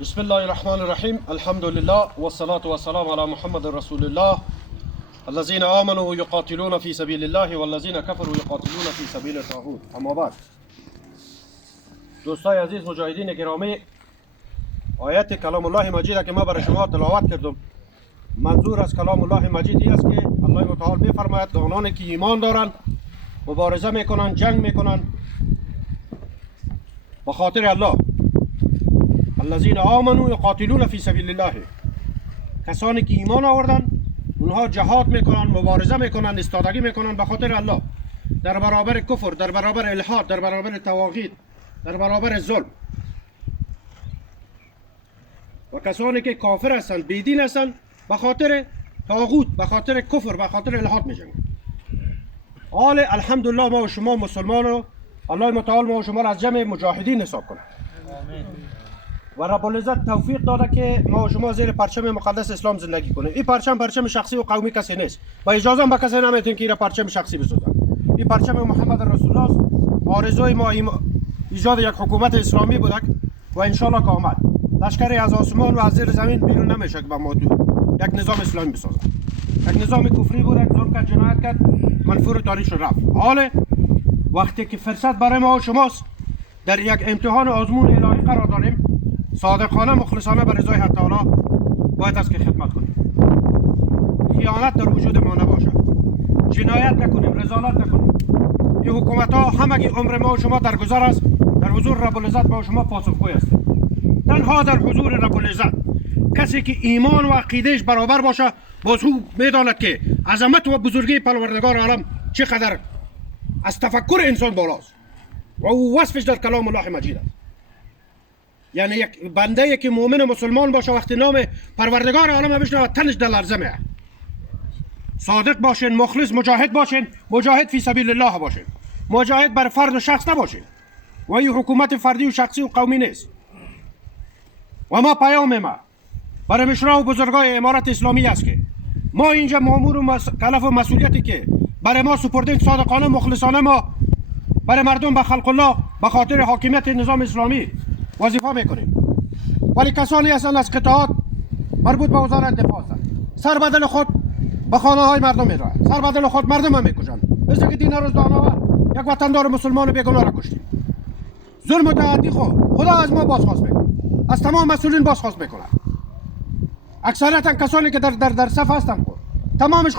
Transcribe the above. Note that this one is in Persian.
بسم الله الرحمن الرحیم. الحمد لله والصلاة والسلام على محمد رسول الله الذين آمنوا يقاتلون في سبيل الله والذين كفروا يقاتلون في سبيل الطاغوت. اما بعد، دوستای عزیز مجاهدین گرامی، آیت کلام الله مجید که ما برای شما تلاوت کردم، منظور از کلام الله مجید است که الله متعال میفرماید آنانی که ایمان دارند مبارزه میکنند، جنگ میکنند به خاطر الله. الذين آمنوا يقاتلون في سبيل الله، کسانی که ایمان آوردن اونها جهاد میکنن، مبارزه میکنن، استادگی میکنن به خاطر الله، در برابر کفر، در برابر الحاد، در برابر طواغیت، در برابر ظلم. و کسانی که کافر هستند، بیدین هستند، به خاطر طاغوت، به خاطر کفر، به خاطر الحاد میجنگن. حال الحمدلله ما و شما مسلمان رو الله متعال ما و شما را از جمع مجاهدین حساب کنه. و رب العزت توفیق داده که ما و شما زیر پرچم مقدس اسلام زندگی کنیم. این پرچم شخصی و قومی کسی نیست. با اجازه هم به کسی نمیتونیم که این پرچم شخصی بسازن. این پرچم محمد رسول الله است. آرزوی ما ایجاد یک حکومت اسلامی بود و ان شاء الله که آمد. لشکری از آسمان و از زیر زمین بیرون نمیشه که با ما یک نظام اسلامی بسازن. یک نظام کفری بود، یک ظلم کرد، جنایت کرد، منفور تاریخ رفت. حال وقتی که فرصت برای ما و شماست در یک امتحان آزمون الهی قرار داریم، صادقانه مخلصانه به رضای حق تعالی باید است که خدمت کنیم. خیانت در وجود ما نباشد، جنایت نکنیم، رذالت نکنیم. این حکومت ها همگی عمر ما و شما در گذر است. در حضور رب العزت ما و شما پاسخگوی هستیم. تنها در حضور رب العزت کسی که ایمان و عقیدهش برابر باشه، باز او میداند که عظمت و بزرگی پروردگار عالم چقدر از تفکر انسان بالاست و او وصفش در کلام الله مجید است. یعنی یک بنده که مؤمن و مسلمان باشه وقتی نام پروردگار عالم بشنوه تنش در لرزه میاد. صادق باشین، مخلص مجاهد باشین، مجاهد فی سبیل الله باشین، مجاهد بر فرد و شخص نباشین. و این حکومت فردی و شخصی و قومی نیست. و ما پیام ما برای مشرا و بزرگای امارت اسلامی است که ما اینجا مامور و مکلف و مسئولیتی که برای ما سپردین صادقانه مخلصانه ما برای مردم به خلق الله به خاطر حاکمیت نظام اسلامی وظیفه میکنیم. ولی کسانی هستند از قطعات مربوط به وزارت دفاع هستند، سر بدل خود به خانه های مردم میرند، سر بدل خود مردم هم میکشند. مثل که دین روز دانوا یک وطندار مسلمان بیگناه را کشتیم. ظلم و تعدی خدا از ما بازخواست میکنه، از تمام مسئولین بازخواست میکنه. اکثریت کسانی که در صف هستند تمامش